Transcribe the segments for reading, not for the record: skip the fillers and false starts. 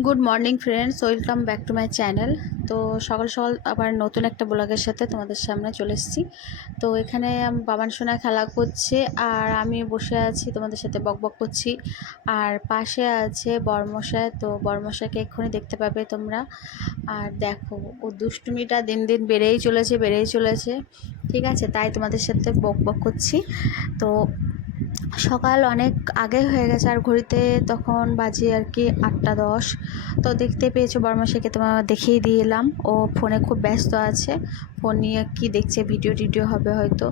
Good morning friends, welcome back to my channel. তো সকাল সকাল আবার নতুন একটা ব্লগের সাথে তোমাদের সামনে চলে এসেছি। তো এখানে বাবান সোনা খেলা করছে আর আমি বসে আছি, তোমাদের সাথে বকবক করছি। আর পাশে আছে বরমশাই, তো বরমশাইকে এক্ষুনি দেখতে পাবে তোমরা। আর দেখো, ও দুষ্টুমিটা দিন দিন বেড়েই চলেছে। ঠিক আছে, তাই তোমাদের সাথে বকবক করছি। তো সকাল অনেক আগে হয়ে গেছে আর ঘড়িতে তখন বাজে আর কি 8টা 10। তো দেখতে পেয়েছো বর্মাশাইকে, তোমার দেখিয়ে দিয়ে এলাম। ও ফোনে খুব ব্যস্ত আছে, ফোন নিয়ে কি দেখছে, ভিডিও টিডিও হবে হয়তো।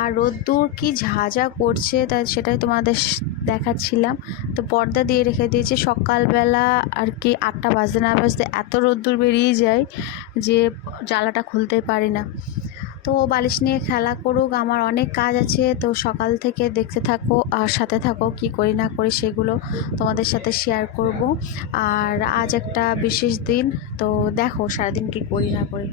আর রোদ্দুর কি ঝাঁঝা করছে, তাই সেটাই তোমাদের দেখাচ্ছিলাম। তো পর্দা দিয়ে রেখে দিয়েছি। সকালবেলা আর কি 8টা বাজতে না বাজতে এত রোদ্দুর বেরিয়ে যায় যে জ্বালাটা খুলতেই পারি না। তো বালিশ নিয়ে খেলা করুক, আমার অনেক কাজ আছে। তো সকাল থেকে দেখতে থাকো আর সাথে থাকো, কি করি না করি সেগুলো তোমাদের সাথে শেয়ার করব। আর আজ একটা বিশেষ দিন, তো দেখো সারাদিন কি করি না করি।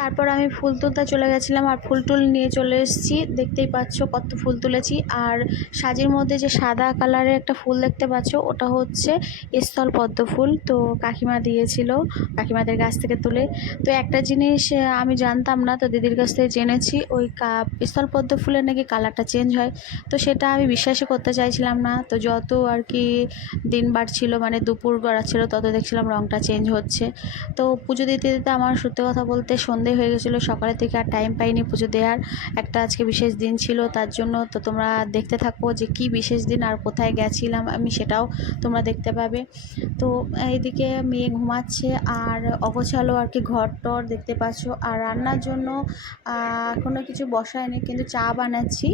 তারপর আমি ফুল তুলতে চলে গেছিলাম আর ফুল টুল নিয়ে চলে এসেছি। দেখতেই পাচ্ছ কত ফুল তুলেছি। আর সাজের মধ্যে যে সাদা কালারের একটা ফুল দেখতে পাচ্ছ, ওটা হচ্ছে স্থল পদ্ম ফুল। তো কাকিমা দিয়েছিল, কাকিমাদের গাছ থেকে তুলে। তো একটা জিনিস আমি জানতাম না, তো দিদির কাছ থেকে জেনেছি ওই স্থল পদ্ম ফুলের নাকি কালারটা চেঞ্জ হয়। তো সেটা আমি বিশ্বাসই করতে চাইছিলাম না। তো যত আর কি দিন বাড়ছিল, মানে দুপুর গড়াচ্ছিল, তত দেখছিলাম রঙটা চেঞ্জ হচ্ছে। তো পুজো দিতে দিতে আমার সত্যি কথা বলতে সন্ধে হয়ে গেছিলো, সকালের থেকে আর টাইম পাইনি পুজো দেওয়ার। একটা আজকে বিশেষ দিন ছিল তার জন্য। তো তোমরা দেখতে থাকো যে কি বিশেষ দিন আর কোথায় গেছিলাম আমি, সেটাও তোমরা দেখতে পাবে। তো এইদিকে মেয়ে ঘুমাচ্ছে আর অগোছালো আর কি ঘর টর দেখতে পাচ্ছ। আর রান্নার জন্য এখনও কিছু বসায়নি, কিন্তু চা বানাচ্ছি।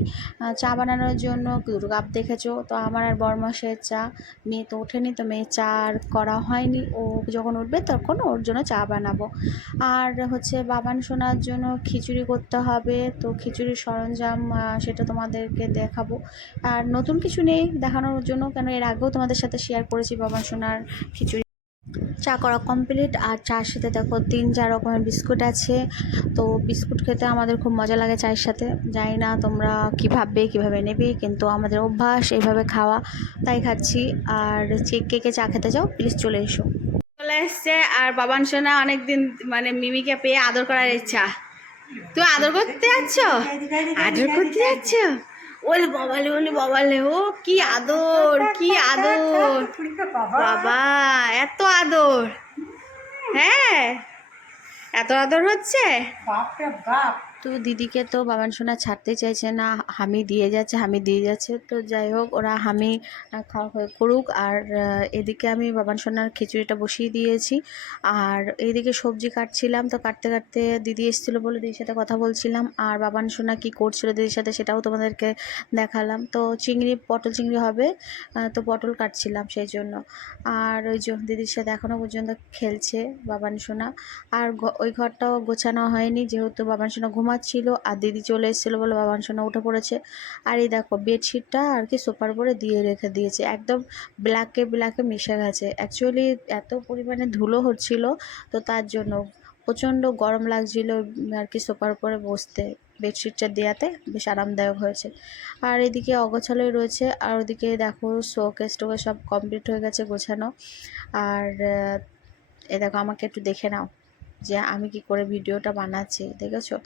চা বানানোর জন্য দুটো কাপ দেখেছো। তো আমার আর বরমাসের চা, মেয়ে তো ওঠেনি, তো মেয়ে চা আর করা হয়নি। ও যখন উঠবে তখন ওর জন্য চা বানাবো। আর হচ্ছে বাবান সোনার জন্য খিচুড়ি করতে হবে। তো খিচুড়ির সরঞ্জাম সেটা তোমাদেরকে দেখাবো। আর নতুন কিছু নেই দেখানোর জন্য, কেন এর আগেও তোমাদের সাথে শেয়ার করেছি বাবান সোনার খিচুড়ি। চা করা কমপ্লিট। আর চার সাথে দেখো 3-4 রকমের বিস্কুট আছে। তো বিস্কুট খেতে আমাদের খুব মজা লাগে চায়ের সাথে। জানি না তোমরা কীভাবে নেবে, কিন্তু আমাদের অভ্যাস এইভাবে খাওয়া, তাই খাচ্ছি। আর কে কে চা খেতে চাও প্লিজ চলে এসো। চলে এসছে আর বাবান সোনা অনেকদিন মানে মিমিকে পেয়ে আদর করার ইচ্ছা। তুই আদর করতে যাচ্ছ, আদর করতে যাচ্ছ? ওলে বাবালে ও কি আদর, কি আদর! বাবা এত আদর! হ্যাঁ, এত আদর হচ্ছে। তো দিদিকে তো বাবান সোনা ছাড়তে চাইছে না, হামি দিয়ে যাচ্ছে। তো যাই হোক, ওরা হামি খাওয়া করুক। আর এদিকে আমি বাবান সোনার খিচুড়িটা বসিয়ে দিয়েছি। আর এইদিকে সবজি কাটছিলাম। তো কাটতে কাটতে দিদি এসেছিলো বলে দিদির সাথে কথা বলছিলাম। আর বাবান সোনা কী করছিল দিদির সাথে সেটাও তোমাদেরকে দেখালাম। তো পটল চিংড়ি হবে, তো পটল কাটছিলাম সেই জন্য। আর ওই যে দিদির সাথে এখনও পর্যন্ত খেলছে বাবান সোনা। আর ওই ঘরটাও গোছানো হয়নি, যেহেতু বাবান সোনা ঘুমাচ্ছিল আর দিদি চলে এসেছিলো বলে বাবান সোনা উঠে পড়েছে। আর এই দেখো বেডশিটটা আর কি সোফার উপরে দিয়ে রেখে দিয়েছে, একদম ব্ল্যাকে মিশে গেছে। অ্যাকচুয়ালি এত পরিমাণে ধুলো হচ্ছিল, তো তার জন্য প্রচণ্ড গরম লাগছিল আর কি সোফার উপরে বসতে। বেডশিটটা দেওয়াতে বেশ আরামদায়ক হয়েছে। আর এদিকে অগোছালোই রয়েছে। আর ওদিকে দেখো শোকেস টোকেস সব কমপ্লিট হয়ে গেছে গোছানো। আর এ দেখো, আমাকে একটু দেখে নাও যে আমি কি করে ভিডিওটা বানাচ্ছি, দেখেছো?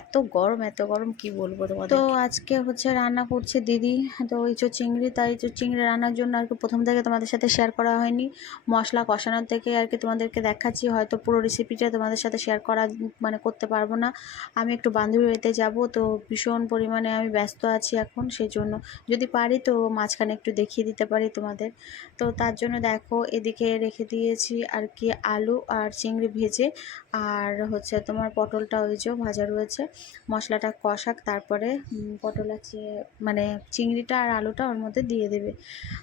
এত গরম কি বলবো তোমাদের। তো আজকে হচ্ছে রান্না করছে দিদি, তো চিংড়ি, তাই চিংড়ি রান্নার জন্য আর কি প্রথম থেকে তোমাদের সাথে শেয়ার করা হয়নি। মশলা কষানোর থেকে আর কি তোমাদেরকে দেখাচ্ছি, হয়তো পুরো রেসিপিটা তোমাদের সাথে শেয়ার করা মানে করতে পারবো না। আমি একটু বান্ধবী বাড়িতে যাবো, তো ভীষণ পরিমাণে আমি ব্যস্ত আছি এখন, সেই জন্য যদি পারি তো মাঝখানে একটু দেখিয়ে দিতে পারি তোমাদের। তো তার জন্য দেখো এদিকে রেখে দিয়েছি আর কি আলু আর চিংড়ি ভেজে। আর হচ্ছে তোমার পটলটা ওই যে ভাজা রয়েছে, মশলাটা কষাক, তারপরে পটল আছে মানে চিংড়িটা আর আলুটা ওর মধ্যে দিয়ে দেবে।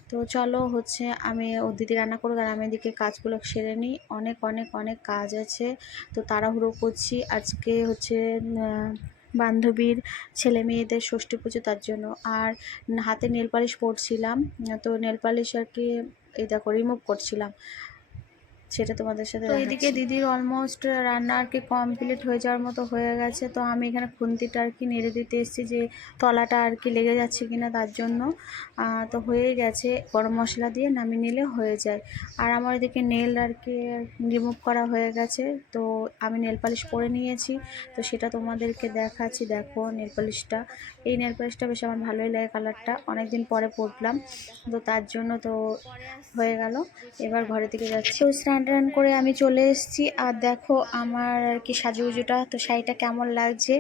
তো চলো হচ্ছে আমি ও দিদি রান্না করুক আর আমি এদিকে কাজগুলো সেরে নিই। অনেক অনেক অনেক কাজ আছে, তো তাড়াহুড়ো করছি। আজকে হচ্ছে বান্ধবীর ছেলে মেয়েদের ষষ্ঠী পুজো, তার জন্য। আর হাতে নেল পালিশ পরছিলাম, তো নেল পালিশ আর কি এই দেখো রিমুভ করছিলাম। সেটা তোমাদের সাথে দেখাচ্ছি। এদিকে দিদির অলমোস্ট রান্না আর কি কমপ্লিট হয়ে যাওয়ার মতো হয়ে গেছে। তো আমি এখানে খুন্তিটা আর কি নেড়ে দিতে এসেছি যে তলাটা আর কি লেগে যাচ্ছে কিনা তার জন্য। তো হয়েই গেছে, গরম মশলা দিয়ে নামিয়ে নিলে হয়ে যায়। আর আমার এদিকে নেল আর কি রিমুভ করা হয়ে গেছে, তো আমি নেল পালিশ পরে নিয়েছি। তো সেটা তোমাদেরকে দেখাচ্ছি। দেখো নেল পালিশটা, এই নেল পালিশটা বেশ আমার ভালোই লাগে, কালারটা অনেকদিন পরে পরলাম, তো তার জন্য তো হয়ে গেল। এবার ঘরের দিকে যাচ্ছি। তো স্নান টান করে আমি চলে এসেছি। আর দেখো আমার আর কি সাজুগুজুটা, তো শাড়িটা কেমন লাগছে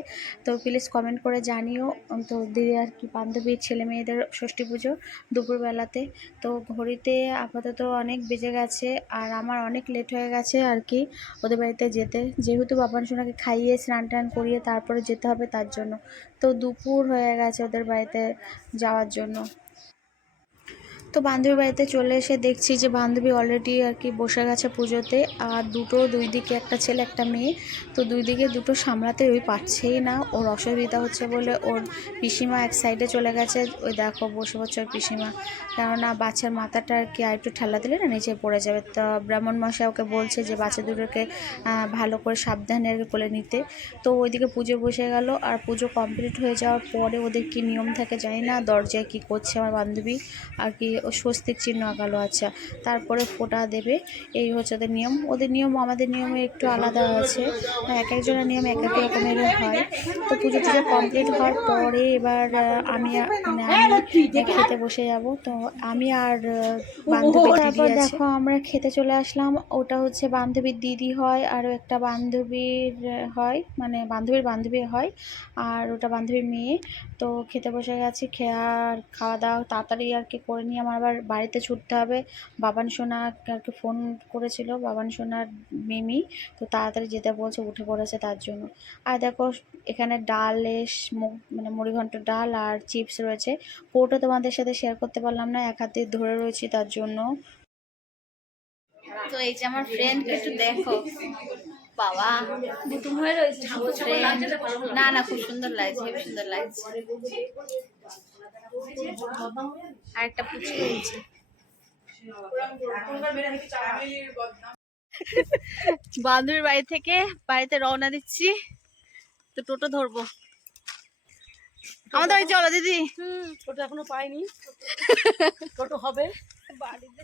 তো প্লিজ কমেন্ট করে জানিও। তো দিদি আর কি বান্ধবীর ছেলে মেয়েদের ষষ্ঠী পুজো দুপুরবেলাতে। তো ঘড়িতে আপাতত অনেক বেজে গেছে, আর আমার অনেক লেট হয়ে গেছে আর কি ওদের বাড়িতে যেতে, যেহেতু বাবান সোনাকে খাইয়ে স্নান টান করিয়ে তারপরে যেতে হবে তার জন্য। তো দুপুর হয়ে গেছে ওদের বাড়িতে যাওয়ার জন্য। তো বান্ধবীর বাড়িতে চলে এসে দেখছি যে বান্ধবী অলরেডি আর কি বসে গেছে পুজোতে। আর দুই দিকে একটা ছেলে একটা মেয়ে, তো দুই দিকে দুটো সামলাতে ওই পারছেই না, ওর অসুবিধা হচ্ছে বলে ওর পিসিমা এক সাইডে চলে গেছে। ওই দেখো বসে বসে ওর পিসিমা, কেননা বাচ্চার মাথাটা আর কি আর একটু ঠেলা দিলে না নিচে পড়ে যাবে। তো ব্রাহ্মণ মশাই ওকে বলছে যে বাচ্চা দুটোকে ভালো করে সাবধানে আর কি কোলে নিতে। তো ওইদিকে পুজো বসে গেল। আর পুজো কমপ্লিট হয়ে যাওয়ার পরে ওদের কি নিয়ম থাকে জানি না, দরজায় কি করছে আমার বান্ধবী আর কি ও স্বস্তিক চিহ্ন আঁকালো। আচ্ছা, তারপরে ফোঁটা দেবে, এই হচ্ছে ওদের নিয়ম। ওদের নিয়ম আমাদের নিয়মে একটু আলাদা আছে, এক একজনের নিয়ম এক এক রকমের হয়। তো পুজো টুজো কমপ্লিট হওয়ার পরে এবার আমি খেতে বসে যাব। তো আমি আর বান্ধবীর দিদি আছে। দেখো আমরা খেতে চলে আসলাম। ওটা হচ্ছে বান্ধবীর দিদি হয়, আরও একটা বান্ধবীর হয়, মানে বান্ধবীর বান্ধবী হয়, আর ওটা বান্ধবীর মেয়ে। তো খেতে বসে গেছি, খাওয়া দাওয়া তাড়াতাড়ি আর কি করে নিয়ে আমার আবার বাড়িতে ছুটতে হবে। বাবান সোনা আর কি ফোন করেছিল, বাবান সোনার মিমি, তো তাড়াতাড়ি যেতে বলছে, উঠে পড়েছে তার জন্য। আর দেখো এখানে ডালের মানে মুড়িঘণ্ট ডাল আর চিপস রয়েছে। পুরোটা তোমাদের সাথে শেয়ার করতে পারলাম না, এক হাতে ধরে রয়েছি তার জন্য। তো এই যে আমার ফ্রেন্ড, একটু দেখো বাবা, বুতুম হয়ে রয়েছে। না না, খুব সুন্দর লাগছে, খুব সুন্দর লাগছে। আর একটা পুচকু হয়েছে। বান্ধবীর বাড়ি থেকে বাড়িতে রওনা দিচ্ছি, তো টোটো ধরবো। আমাদের বাড়ি চলো দিদি। টোটো এখনো পাইনি, টোটো হবে বাড়িতে।